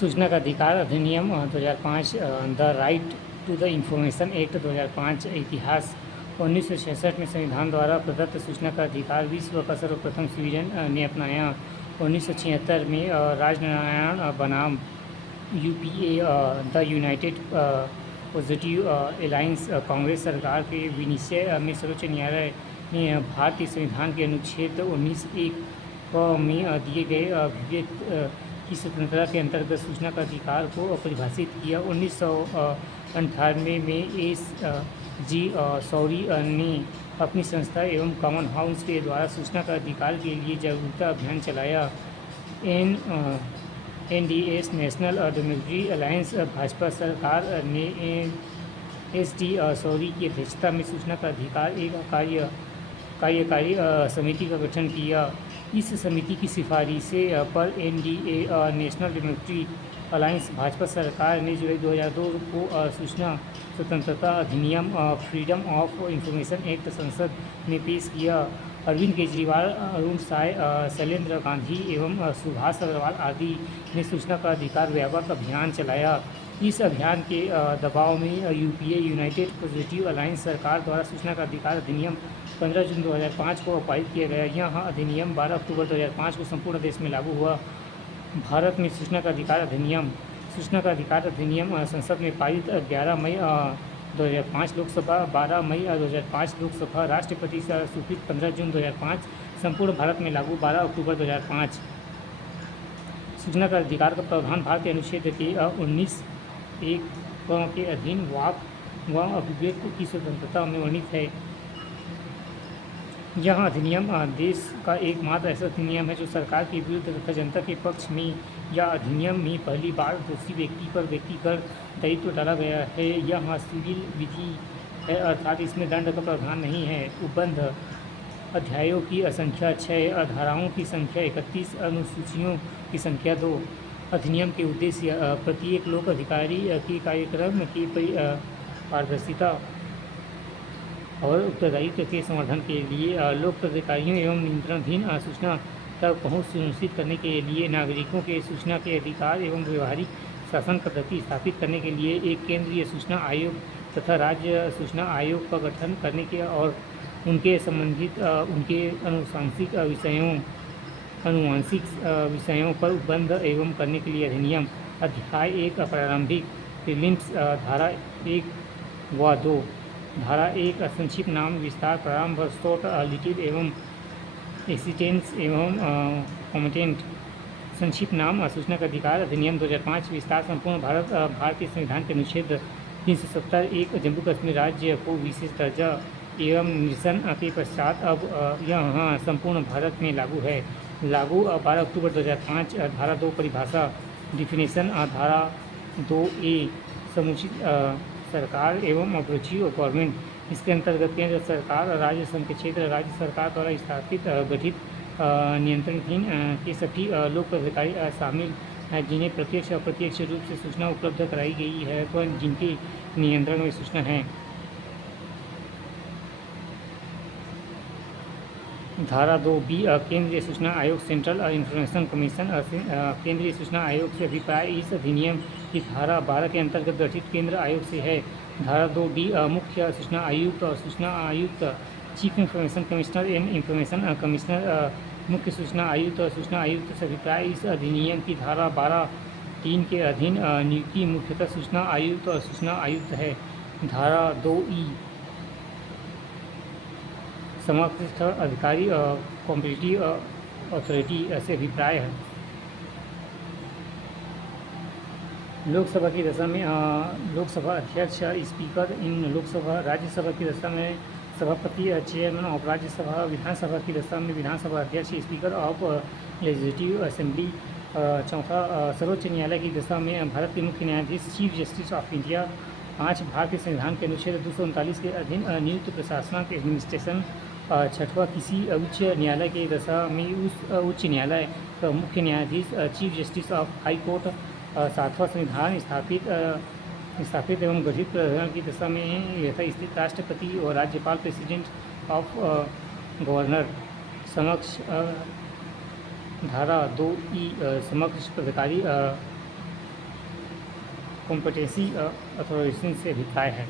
सूचना का अधिकार अधिनियम 2005, the right to the information act 2005, इतिहास 1966 में संविधान द्वारा प्रदत्त सूचना का अधिकार विश्व का सर्वप्रथम सिविजन ने अपनाया। 1976 में राजनारायण बनाम UPA the United positive alliance Congress सरकार के विनिश्चय में सर्वोच्च न्यायालय ने भारतीय संविधान के अनुच्छेद 19(1) में दिए गए अभिव्यक्ति की स्वतंत्रता के अंतर्गत सूचना का अधिकार को परिभाषित किया। 1998 में एस.जी. सौरी ने अपनी संस्था एवं कॉमन हाउस के द्वारा सूचना का अधिकार के लिए जागरूकता अभियान चलाया। NDS national democratic alliance Bhajpa सरकार ने एस.डी. सौरी की अध्यक्षता में सूचना का अधिकार एक कार्यकारी समिति का गठन किया। इस समिति की सिफारिशें पर NDA national democratic alliance Bhajpa सरकार ने जुलाई 2002 को सूचना स्वतंत्रता अधिनियम फ्रीडम ऑफ इंफॉर्मेशन एक्ट संसद में पेश किया। अरविंद केजरीवाल, अरुण साय, शैलेंद्र गांधी एवं सुभाष अग्रवाल आदि ने सूचना का अधिकार व्यापक अभियान चलाया। इस अभियान के दबाव में यूपीए यूनाइटेड पॉजिटिव अलायंस सरकार द्वारा सूचना का अधिकार अधिनियम 15 जून 2005 को पारित किया गया। यह अधिनियम 12 अक्टूबर 2005 को संपूर्ण देश में लागू हुआ। भारत में सूचना का अधिकार अधिनियम संसद में पारित 11 मई 2005, लोकसभा 12 मई 2005, लोकसभा राष्ट्रपति से स्वीकृत 15 जून 2005, संपूर्ण भारत में लागू 12 अक्टूबर 2005। सूचना का अधिकार का प्रावधान भारतीय अनुच्छेद के 19(1) के अधीन वाक व अभिव्यक्ति की स्वतंत्रता में वर्णित है। यह अधिनियम देश का एकमात्र ऐसा अधिनियम है जो सरकार के विरुद्ध तथा जनता के पक्ष में या अधिनियम में पहली बार दोषी व्यक्ति पर व्यक्तिगत दायित्व डाला गया है। यह सिविल विधि है, अर्थात इसमें दंड का प्रावधान नहीं है। उपबंध: अध्यायों की संख्या 6, धाराओं की संख्या 31, अनुसूचियों की संख्या 2। अधिनियम के उद्देश्य: प्रत्येक लोक अधिकारी के कार्यक्रम की पारदर्शिता और उत्तरदायित्व के समर्थन के लिए लोक अधिकारियों एवं नियंत्रणाधीन सूचना तक पहुँच सुनिश्चित करने के लिए नागरिकों के सूचना के अधिकार एवं व्यवहारिक शासन पद्धति स्थापित करने के लिए एक केंद्रीय सूचना आयोग तथा राज्य सूचना आयोग का गठन करने के और उनके संबंधित उनके अनुवांशिक विषयों पर उपबंध एवं करने के लिए अधिनियम। अध्याय 1 प्रारंभिक प्रीलिम्स: धारा 1 व 2। धारा 1 संक्षिप्त नाम विस्तार प्रारंभ शॉर्ट लिटिल एवं एक्सीटेंस एवं कॉमेंटेंट। संक्षिप्त नाम सूचना का अधिकार अधिनियम 2005 विस्तार: संपूर्ण भारतीय संविधान के अनुच्छेद 370(1) जम्मू कश्मीर राज्य को विशेष दर्जा एवं निरसन के पश्चात अब यह संपूर्ण भारत में लागू है। लागू 12 अक्टूबर 2005। धारा 2 परिभाषा डिफिनेशन: धारा 2A समुचित सरकार एवं ऑपरेटिव गवर्नमेंट। इसके अंतर्गत केंद्र सरकार, राज्य संघ के क्षेत्र राज्य सरकार द्वारा स्थापित गठित नियंत्रणधीन के सभी लोक अधिकारी शामिल हैं जिन्हें प्रत्यक्ष अप्रत्यक्ष रूप से सूचना उपलब्ध कराई गई है व जिनके नियंत्रण में सूचना है। धारा 2B केंद्रीय सूचना आयोग सेंट्रल इंफॉर्मेशन कमीशन। केंद्रीय सूचना आयोग से अभिप्राय इस अधिनियम की धारा 12 के अंतर्गत गठित केंद्र आयोग से है। धारा 2D मुख्य सूचना आयुक्त और सूचना आयुक्त chief information commissioner and information commissioner. मुख्य सूचना आयुक्त और सूचना आयुक्त से अभिप्राय इस अधिनियम की धारा 12(3) के अधीन नियुक्ति मुख्यतः सूचना आयुक्त और सूचना आयुक्त है। धारा 2E समकक्ष अधिकारी कॉम्पिटिटिव अथॉरिटी से अभिप्राय है। लोकसभा की दशा में लोकसभा अध्यक्ष स्पीकर इन लोकसभा, राज्यसभा की दशा में सभापति चेयरमैन ऑफ राज्यसभा, विधानसभा की दशा में विधानसभा अध्यक्ष स्पीकर ऑफ लेजिस्लेटिव असेंबली। चौथा सर्वोच्च न्यायालय की दशा में भारत के मुख्य न्यायाधीश चीफ जस्टिस ऑफ इंडिया। 5 भारतीय संविधान के अनुच्छेद 239 के अधीन नियुक्त प्रशासनिक एडमिनिस्ट्रेशन। 6वां किसी उच्च न्यायालय की दशा में उस उच्च न्यायालय का मुख्य न्यायाधीश chief justice of high court. 7वां संविधान स्थापित एवं गठित प्राधिकरण की दशा में यथास्थित राष्ट्रपति और राज्यपाल प्रेसिडेंट ऑफ गवर्नर। समक्ष धारा 2E समकक्ष अधिकारी कॉम्पिटेंसी अथॉरिटेशन से अभिप्राय है।